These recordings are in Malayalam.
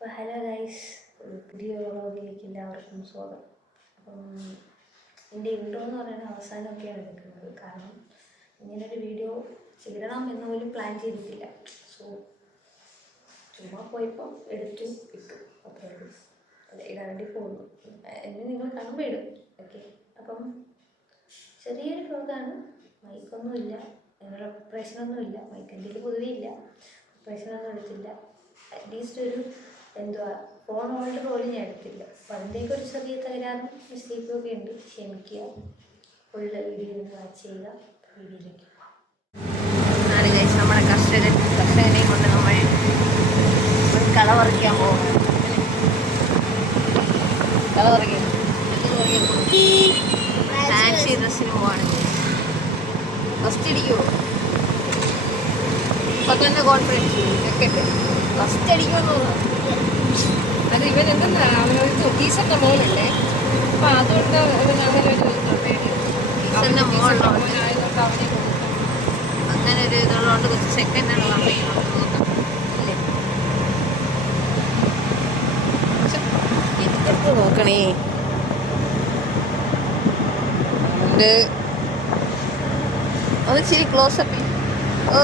അപ്പോൾ ഹലോ ഗൈസ്, പുതിയ വ്ളോഗിലേക്ക് എല്ലാവർക്കും സ്വാഗതം. അപ്പം എൻ്റെ ഇൻട്രോ എന്ന് പറയുന്നത് അവസാനമൊക്കെയാണ് എടുക്കുന്നത്. കാരണം ഇങ്ങനൊരു വീഡിയോ ചെയ്യണം എന്ന് പോലും പ്ലാൻ ചെയ്തിട്ടില്ല. സോ ചുമ്മാ പോയപ്പോൾ എടുത്തു ഇട്ടു, അത്രേ ഉള്ളൂ. ഇടാൻ വേണ്ടി പോകുന്നു. എന്നെ നിങ്ങൾ കാണുമ്പോൾ ഇടും. ഓക്കെ, അപ്പം ചെറിയൊരു വ്ളോഗാണ്. മൈക്കൊന്നുമില്ല, അതിനുള്ള പ്രിപ്പറേഷനൊന്നുമില്ല. മൈക്ക് എൻ്റെ കയ്യിൽ പൊതുവേ ഇല്ല, പ്രിപ്പറേഷനൊന്നും എടുത്തില്ല. അറ്റ്ലീസ്റ്റ് ഒരു ഫോൺ ഹോൾഡർ പോലും ഞാൻ എടുത്തില്ല. അപ്പം അതിൻ്റെയൊക്കെ ഒരു ചെറിയ തകരാറും മിസ്റ്റേക്കും ഒക്കെ ഉണ്ട്. ക്ഷമിക്കുക. ഫുള്ള് വീഡിയോ ഒന്ന് വാച്ച് ചെയ്യുക. വീഡിയോയിലേക്ക് നമ്മുടെ കർഷകനെ കൊണ്ട് നമ്മൾ കള പറിക്കാൻ പോകുന്നത്. കള പറിക്കാൻ ഫാൻസി ഡ്രസ്സിന് പോവാണ്. ഫസ്റ്റ് അടിക്കുമോ? ഇപ്പം തന്നെ കോൺഫിഡൻസ് ഒക്കെ ഫസ്റ്റ് അടിക്കുമെന്ന് തോന്നുന്നു. അത് ഇവരെന്താ ടീച്ചറിന്റെ മോളല്ലേ, അപ്പൊ അതുകൊണ്ട് അങ്ങനെ ഒരു ഇതുള്ളതുകൊണ്ട് കുറച്ച് സെക്കൻഡാണ് പറയുന്നത്. ഇതിപ്പോ നോക്കണേ, അത് ഇച്ചിരി ക്ലോസപ്പ്. ഓ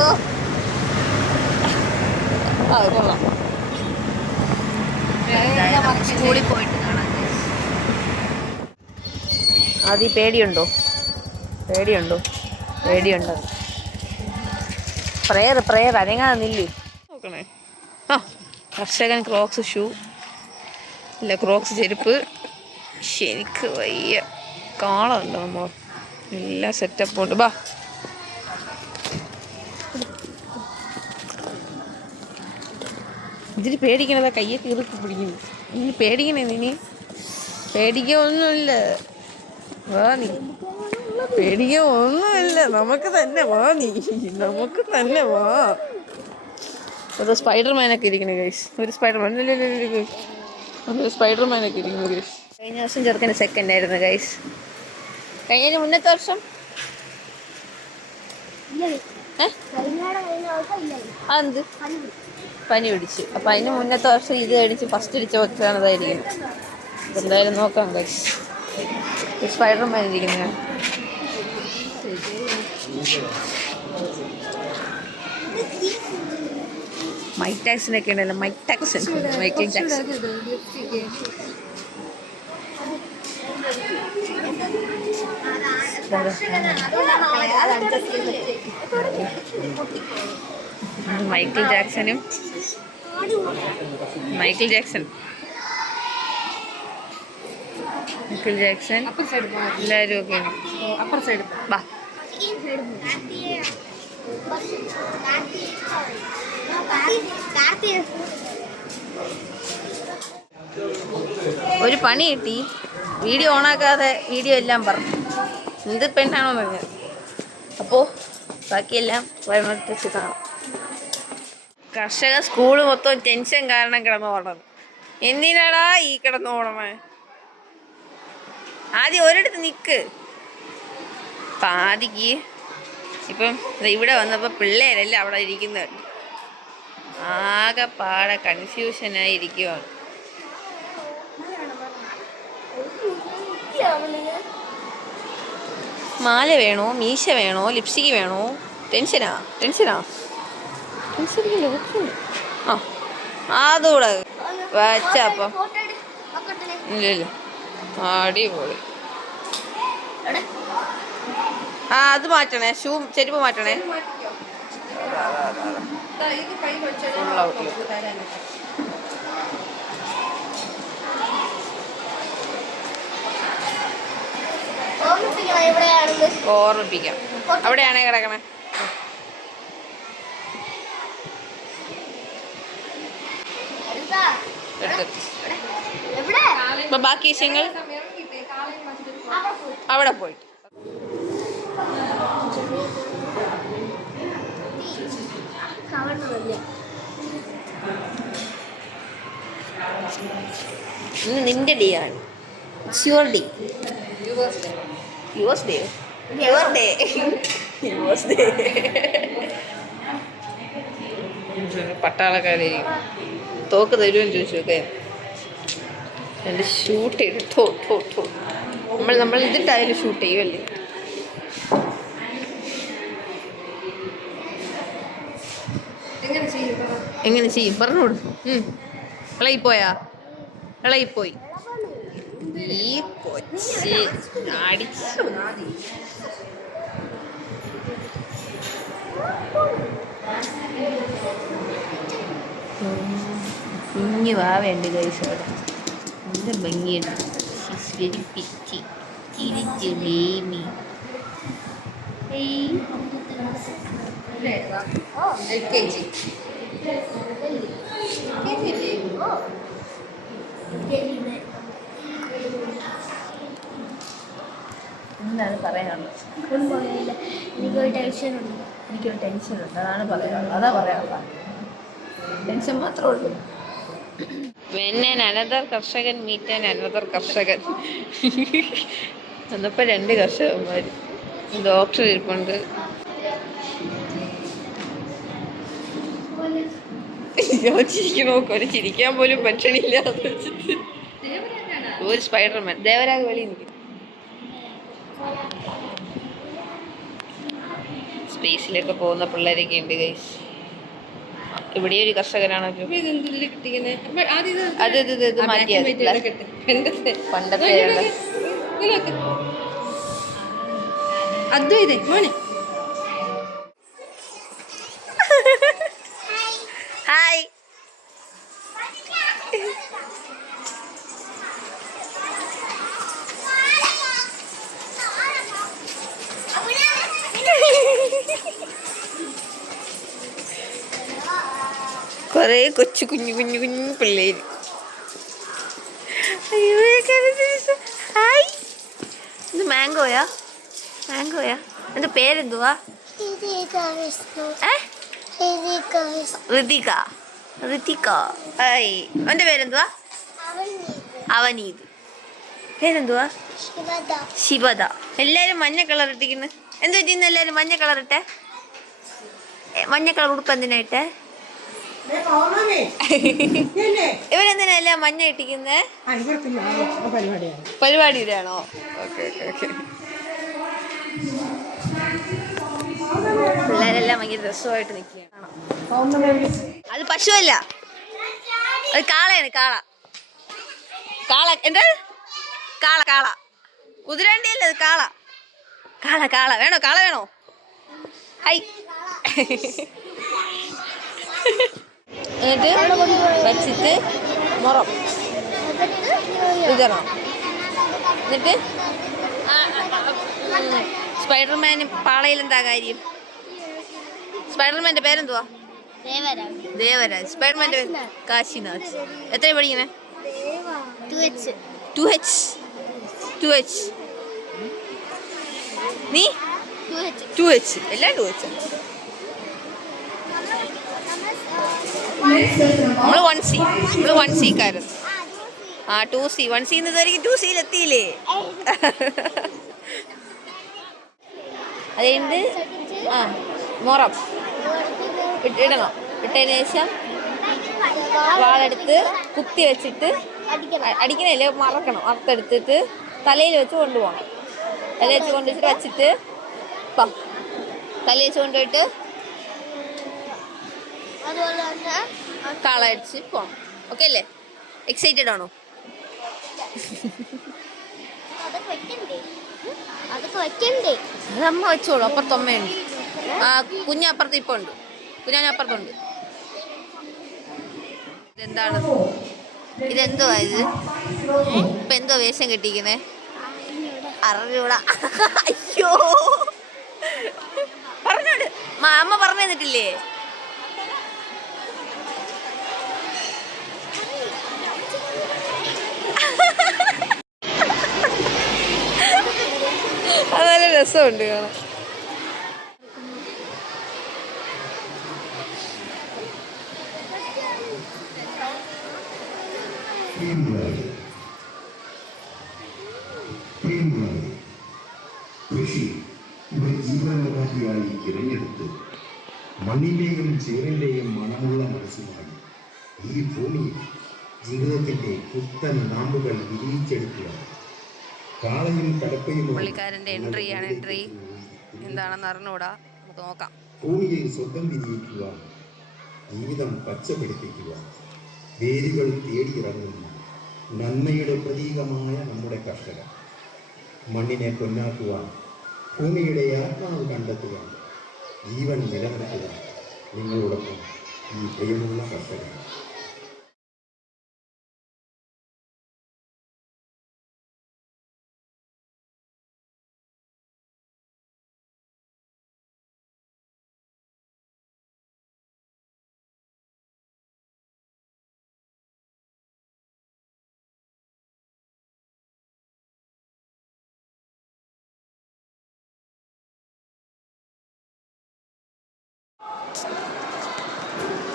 അത് കൊള്ളാം. സ്കൂളിൽ പോയിട്ട് കാണാം. ആദ്യം പേടിയുണ്ടോ? പേടിയുണ്ടോ? പ്രയർ അനങ്ങാതെ നില്ലേ. നോക്കണേ, ആ കർഷകൻ ക്രോക്സ് ഷൂ ഇല്ല, ക്രോക്സ് ചെരുപ്പ്. ശരിക്ക് വയ്യ, കാണാമല്ലോ നമ്മൾ എല്ലാ സെറ്റപ്പും ഉണ്ട്. ബാ, ഇതിന് പേടിക്കണതാ, കയ്യൊക്കെ ഇറുക്കി പിടിക്കുന്നു. ഇനി പേടിക്കണേ, നീ പേടിക്കൊന്നുമില്ല. വാ, നീ പേടിക്കൊന്നുമില്ല. നമുക്ക് തന്നെ വാ, നമുക്ക് തന്നെ വാ. ഒരു സ്പൈഡർമാനൊക്കെ ഇരിക്കണേ ഗൈസ്. ഒരു സ്പൈഡർമാനൊക്കെ ഇരിക്കുന്നു ഗൈസ്. കഴിഞ്ഞ വർഷം ചെറുക്കന് സെക്കൻഡ് ആയിരുന്നു ഗൈസ്. കഴിഞ്ഞ മുന്നത്തെ വർഷം അതെന്ത് പനി പിടിച്ചു. അപ്പം അതിന് മുന്നത്തെ വർഷം ഇത് അടിച്ച് ഫസ്റ്റ് അടിച്ച വെച്ചാണതായിരിക്കും. എന്തായാലും നോക്കാം ഗൈസ്. സ്പൈഡർമാൻ ഇരിക്കുന്ന മൈക്ക് ടാക്സിനൊക്കെ ഉണ്ടല്ലോ. Michael Jackson. മൈക്കിൾ ജാക്സൺ എല്ലാവരും ഒക്കെ അപ്പർ സൈഡ് ബാ. ഒരു പണി കിട്ടി, വീഡിയോ ഓണാക്കാതെ വീഡിയോ എല്ലാം പറഞ്ഞു. എന്ത് പെണ്ണാണോ പറഞ്ഞത്. അപ്പോൾ ബാക്കിയെല്ലാം വരുന്നിട്ട് വെച്ച് കാണാം. കർഷക സ്കൂള് മൊത്തം ടെൻഷൻ കാരണം കിടന്നു പോകണത്. എന്തിനാടാ ഈ കിടന്നു പോകണമേ? ആദ്യം ഒരിടത്ത് നിൽക്ക്. പാതിക്ക് ഇപ്പം ഇവിടെ വന്നപ്പോൾ പിള്ളേരെല്ലാം അവിടെ ഇരിക്കുന്നത് ആകെ പാടെ കൺഫ്യൂഷനായി ഇരിക്കുവാണ്. മാല വേണോ, മീശ വേണോ, ലിപ്സ്റ്റിക്ക് വേണോ? ടെൻഷനാ. ആ അതുകൂടെ വച്ചപ്പം ഇല്ല. അടിപൊളി. ആ അത് മാറ്റണേ, ചെരുപ്പ് മാറ്റണേ. ഓർമ്മിപ്പിക്കാം. അവിടെയാണേ കിടക്കണേ. ബാക്കി വിഷയങ്ങൾ അവിടെ പോയിട്ട്. ഇന്ന് നിന്റെ ഡേ ആണ്. It's your day. Yours day. പട്ടാളക്കാരായിരിക്കും. തോക്ക് തരുമെന്ന് ചോദിച്ചു. ഓക്കെ, എൻ്റെ ഷൂട്ട് ചെയ്തു. നമ്മൾ ഇതിട്ടായാലും ഷൂട്ട് ചെയ്യുമല്ലേ. എങ്ങനെ ചെയ്യും പറഞ്ഞോട്. ഇളയിപ്പോയി ഈ കൊച്ച് അടിച്ചു. കുഞ്ഞു വാവേണ്ട ഗൈസ് അവിടെ. നല്ല ഭംഗിയുണ്ട്. വെരി പിറ്റി ചിരിച്ച് ബേബി. LKG. എന്താണ് പറയാനുള്ളത്? എനിക്കൊരു ടെൻഷനുണ്ട്, അതാണ് പറയാനുള്ളത്. ടെൻഷൻ മാത്രമേ ഉള്ളൂ. അനദർ കർഷകൻ മീറ്റ് അനദർ കർഷകൻ. അന്നപ്പോ 2 കർഷകന്മാർ. ഡോക്ടർ ഇരിപ്പുണ്ട്. ചിരിക്കാൻ പോലും പറ്റണില്ല. ഒരു സ്പൈഡർമാൻ ദേവരാഗ് വെളി നിൽക്കും. സ്പേസിലൊക്കെ പോകുന്ന പിള്ളേരൊക്കെ ഉണ്ട് ഗൈസ്. ഇവിടെ ഒരു കർഷകനാണല്ലോ. അത് മാറ്റിയത് പണ്ടത്തെ അദ്വൈതേ മോനെ. ഹായ്. കുറേ കുഞ്ഞു പിള്ളേര്. ഹായ്. ഇത് മാംഗോയാ? എന്റെ പേരെന്തുവാ? ഋതിക. ഹായ്. എന്റെ പേരെന്തുവാ? അവനീത്. പേരെന്തുവാ? ശിവദ. എല്ലാരും മഞ്ഞ കളർ ഇട്ടിരിക്കുന്നു. എന്തു പറ്റിന്ന് എല്ലാരും മഞ്ഞ കളർ ഇട്ടെ? മഞ്ഞ കളർ ഉടുപ്പ് എന്തിനായിട്ടെ? ഇവരെന്തിനാ എല്ലാം മഞ്ഞ ഇട്ടിരിക്കുന്നേ? പരിപാടിയിലാണോ? ഓക്കെ. പിള്ളേരെല്ലാം ഭയങ്കര രസമായിട്ട് നിൽക്കുകയാണ്. അത് പശുവല്ല, അത് കാളയാണ്. കാള എന്താ? കാള. കുതിരവണ്ടിയല്ല, അത് കാള. വേണോ? കാള വേണോ? ഹൈ. എന്നിട്ട് വച്ചിട്ട് മുറം ഇതണം. എന്നിട്ട് സ്പൈഡർമാന് പാളയിൽ എന്താ കാര്യം? സ്പൈഡർമാന്റെ പേരെന്തുവാ? ദേവരാജ്. സ്പൈഡർമാന്റെ പേര് കാശിനാഥ്. എത്ര പഠിക്കണേ? 2H. നീ 2H. എല്ലാം 2H. നമ്മള് 1C. 2C. 1C 2Cയിൽ എത്തിയില്ലേ? അതുകൊണ്ട് മുറം ഇടണം. ഇട്ടതിന് ശേഷം വാളെടുത്ത് കുത്തി വെച്ചിട്ട് അടിക്കണല്ലേ, മറക്കണം. അറുത്തെടുത്തിട്ട് തലയിൽ വെച്ച് കൊണ്ടുപോകണം. തലയിൽ വെച്ച് കൊണ്ടുവച്ചിട്ട് തലയിൽ വെച്ച് കൊണ്ടുപോയിട്ട് കാളടിച്ച് പോണം. ഓക്കെ അല്ലേ? എക്സൈറ്റഡ് ആണോ? അത് അമ്മ വെച്ചോളൂ. അപ്പുറത്തമ്മയുണ്ട്. കുഞ്ഞപ്പുറത്ത് ഇപ്പൊ ഉണ്ട്. കുഞ്ഞപ്പുറത്തുണ്ട്. ഇതെന്തുവാ ഇത്? ഇപ്പൊ എന്തോ വേഷം കെട്ടിക്കുന്നേ? അറിഞ്ഞൂടാ. അയ്യോ, പറഞ്ഞോട്. അമ്മ പറഞ്ഞു തന്നിട്ടില്ലേ? അത് നല്ല രസമുണ്ട് കാണാൻ. കൃഷി ഇവർ ജീവനോപാധിയായി തിരഞ്ഞെടുത്ത് മണ്ണിന്റെയും ചേറിന്റെയും മണമുള്ള മനസ്സുമായി ഈ ഭൂമിയിൽ ജീവിതത്തിൻ്റെ പുത്തൻ നാമ്പുകൾ വിരിയിച്ചെടുക്കുക. കാളയും കടപ്പയും പുള്ളിക്കാരൻ്റെ എൻട്രിയാണ്. എൻട്രി എന്താണെന്ന് അറിഞ്ഞൂടാ, നമുക്ക് നോക്കാം. ഭൂമിയിൽ സ്വന്തം വിരിയിക്കുക, ജീവിതം പച്ചപിടിപ്പിക്കുക, വേരുകൾ തേടിയിറങ്ങുന്ന നന്മയുടെ പ്രതീകമായ നമ്മുടെ കർഷകർ. മണ്ണിനെ പൊന്നാക്കുവാൻ, ഭൂമിയുടെ ആത്മാവ് കണ്ടെത്തുവാൻ, ജീവൻ നിലനിർത്തുവാൻ നിങ്ങളോടൊപ്പം ഈ പ്രിയമുള്ള കർഷകർ.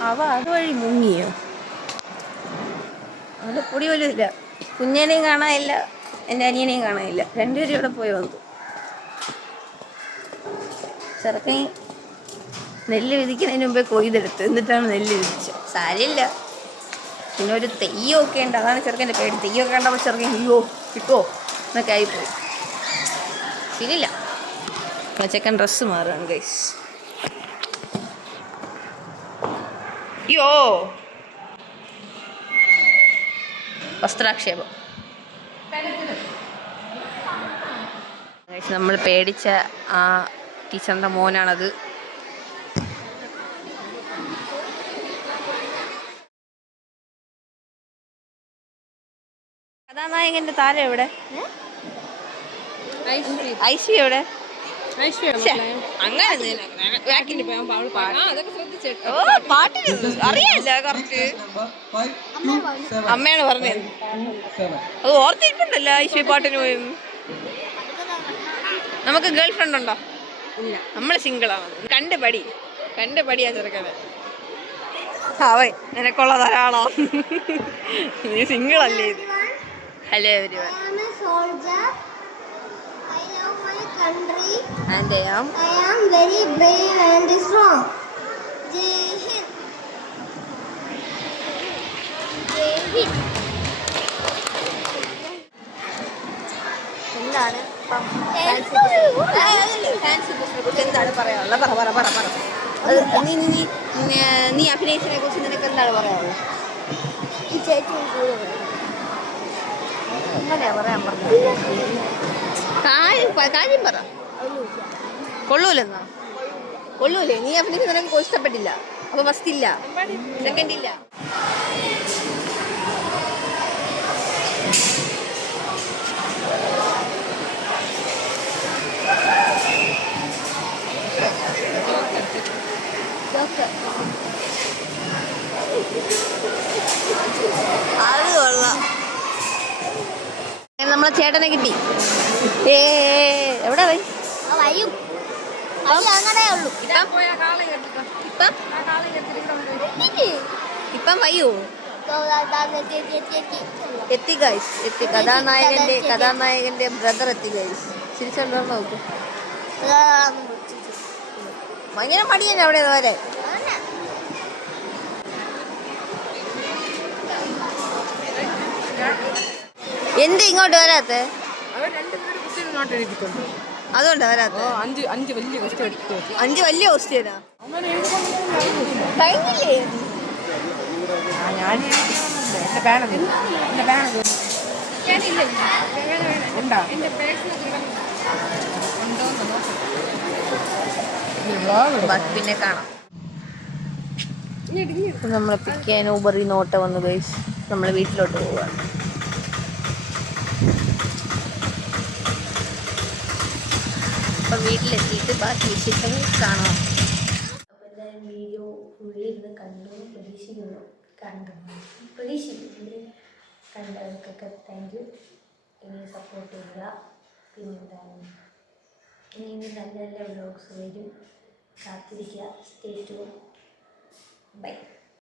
അവ അതുവഴി മുങ്ങിയോ? അവിടെ പൊടി പോലും ഇല്ല. കുഞ്ഞേനെയും കാണാനില്ല, എൻ്റെ അനിയനെയും കാണാനില്ല. രണ്ടുപേരും ഇവിടെ പോയി വന്നു. ചെറുക്കൻ നെല്ല് വിധിക്കുന്നതിന് മുമ്പേ കൊയ്തെടുത്ത്, എന്നിട്ടാണ് നെല്ല് വിധിച്ചത്. സാരമില്ല. പിന്നെ ഒരു തെയ്യമൊക്കെ ഉണ്ട്, അതാണ് ചെറുക്കൻ്റെ പേടി. തെയ്യമൊക്കെ കണ്ടപ്പോൾ ചെറുക്കൻ അയ്യോ കിട്ടുമോ എന്നൊക്കെ ആയിപ്പോയി. ശരിയില്ല. ചെക്കൻ ഡ്രസ്സ് മാറുകയാണ് ഗൈസ്. അയ്യോ, വസ്ത്രാക്ഷേപം. നമ്മൾ പേടിച്ച ആ ടീച്ചറിൻ്റെ മോനാണത്. കഥാനായകന്റെ താരം എവിടെ? ഐശ്വര്യ എവിടെ? അങ്ങനെ ഓ പാട്ടിന് അറിയാല്ല കറക്റ്റ്. അമ്മയാണ് പറഞ്ഞത്. അത് ഓർത്തിരിപ്പുണ്ടല്ലോ ഐശ്വര്യ പാട്ടിന് പോയെന്ന്. നമുക്ക് ഗേൾ ഫ്രണ്ട് ഉണ്ടോ? നമ്മള് സിംഗിളാണ്. കണ്ടുപടിയാ ചെറുക്കനെ. അവൻ നിനക്കുള്ള ധാരാളം. നീ സിംഗിളല്ലേ ഇത്? Hello everyone. And I am very brave and strong. Jai Hind. Jai Hind. എന്താണ് എന്താണ് പറയാനുള്ളത്? പറ. നീ അഭിനയിച്ചതിനെ കുറിച്ച് നിനക്ക് എന്താണ് പറയാനുള്ളത്? അങ്ങനെയാ പറയാൻ പറഞ്ഞത്. കാര്യം പറ. കൊള്ളൂലെന്നാ? കൊള്ളൂലേ? നീ അഭിനയിച്ച് നിനക്ക് ഇഷ്ടപ്പെട്ടില്ല, അപ്പൊ ഫസ്റ്റ് ഇല്ല, സെക്കൻഡ് ഇല്ല. അത് കൊള്ളാം. നമ്മളെ ചേട്ടനെ കിട്ടി. എവിടെ പോയി? ഇപ്പം വയ്യോ? എത്തി ഗൈസ്, എത്തി. കഥാനായകന്റെ ബ്രദർ എത്തി ഗൈസ്. ചിരിച്ചോണ്ടോ നോക്ക്. ഭയങ്കര മടിയല്ലേ അവിടെ വരെ. എന്ത് ഇങ്ങോട്ട് വരാത്ത? അതുകൊണ്ടാ വരാത്ത? 5 വലിയ ക്വസ്റ്റ്യനാ കഴിഞ്ഞില്ലേ? പിന്നെ കാണാം. നമ്മളെ പിക്ക് ചെയ്യാൻ ഊബറിൽ നിന്ന് ഓട്ടോ വന്നു ഗൈസ്. നമ്മളെ വീട്ടിലോട്ട് പോവാണ്. അപ്പം വീട്ടിലെത്തിയിട്ട് ബാക്കി വിശേഷങ്ങൾ കാണാം. അപ്പോൾ എന്തായാലും വീഡിയോ ഉള്ളിരുന്ന് കണ്ടവർക്കൊക്കെ താങ്ക് യു. ഇനി സപ്പോർട്ട് ചെയ്യുക. പിന്നെന്താണ്, ഇനി നല്ല നല്ല വ്ലോഗ്സ് വരും. കാത്തിരിക്കുക. Stay tune. ബൈ.